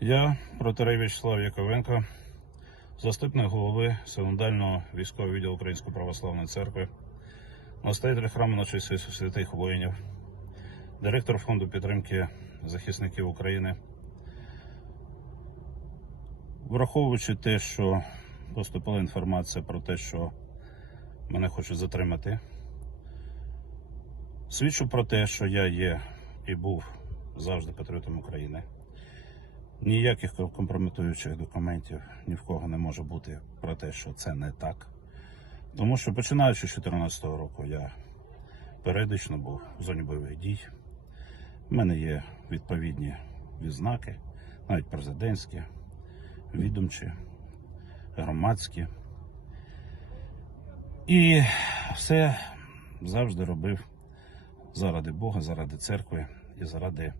Я, протирей В'ячеслав Яковенко, заступник голови Синодального військового відділу Української православної церкви, настоятель храму на честь святих воїнів, директор фонду підтримки захисників України. Враховуючи те, що поступила інформація про те, що мене хочуть затримати, свідчу про те, що я є і був завжди патріотом України. Ніяких компрометуючих документів ні в кого не може бути про те, що це не так. Тому що починаючи з 2014 року я періодично був в зоні бойових дій. У мене є відповідні відзнаки, навіть президентські, відомчі, громадські. І все завжди робив заради Бога, заради церкви і заради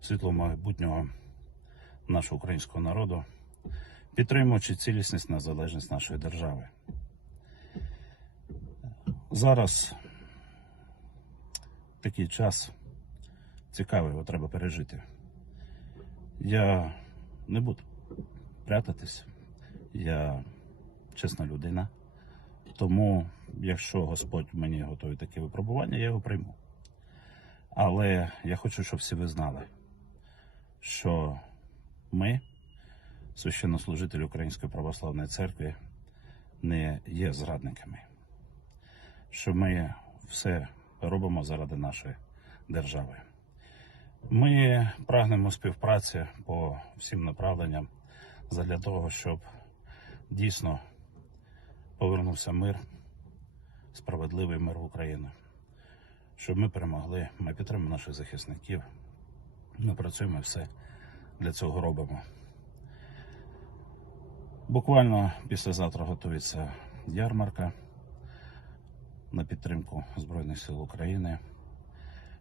світлого майбутнього нашого українського народу, підтримуючи цілісність незалежність нашої держави. Зараз такий час цікавий, його треба пережити. Я не буду прятатись, я чесна людина. Тому, якщо Господь мені готує таке випробування, я його прийму. Але я хочу, щоб всі ви знали, що ми, священнослужителі Української православної церкви, не є зрадниками, що ми все робимо заради нашої держави. Ми прагнемо співпраці по всім направленням для того, щоб дійсно повернувся мир, справедливий мир в Україну. Щоб ми перемогли, ми підтримуємо наших захисників. Ми працюємо все для цього робимо. Буквально післязавтра готується ярмарка на підтримку Збройних сил України.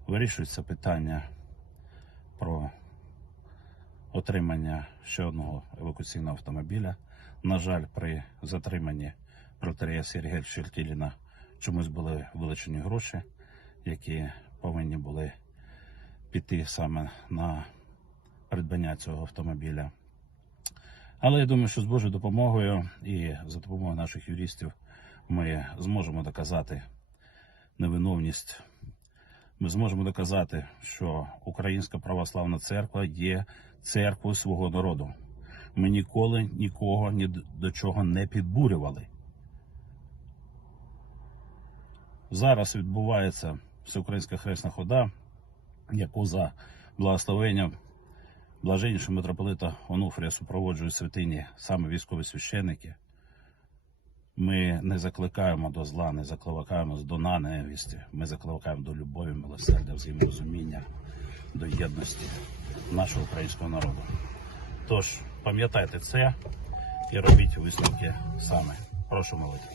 Вирішується питання про отримання ще одного евакуаційного автомобіля. На жаль, при затриманні протерея Сергія Щелькіліна чомусь були вилучені гроші, які повинні були піти саме на придбання цього автомобіля. Але я думаю, що з Божою допомогою і за допомогою наших юристів ми зможемо доказати невиновність. Ми зможемо доказати, що Українська православна церква є церквою свого народу. Ми ніколи нікого ні до чого не підбурювали. Зараз відбувається всеукраїнська хресна хода, яку за благословенням блаженнішого митрополита Онуфрія супроводжують святині саме військові священники. Ми не закликаємо до зла, не закликаємо до ненависті. Ми закликаємо до любові, милосердя, взаєморозуміння, до єдності нашого українського народу. Тож, пам'ятайте це і робіть висновки саме. Прошу молити.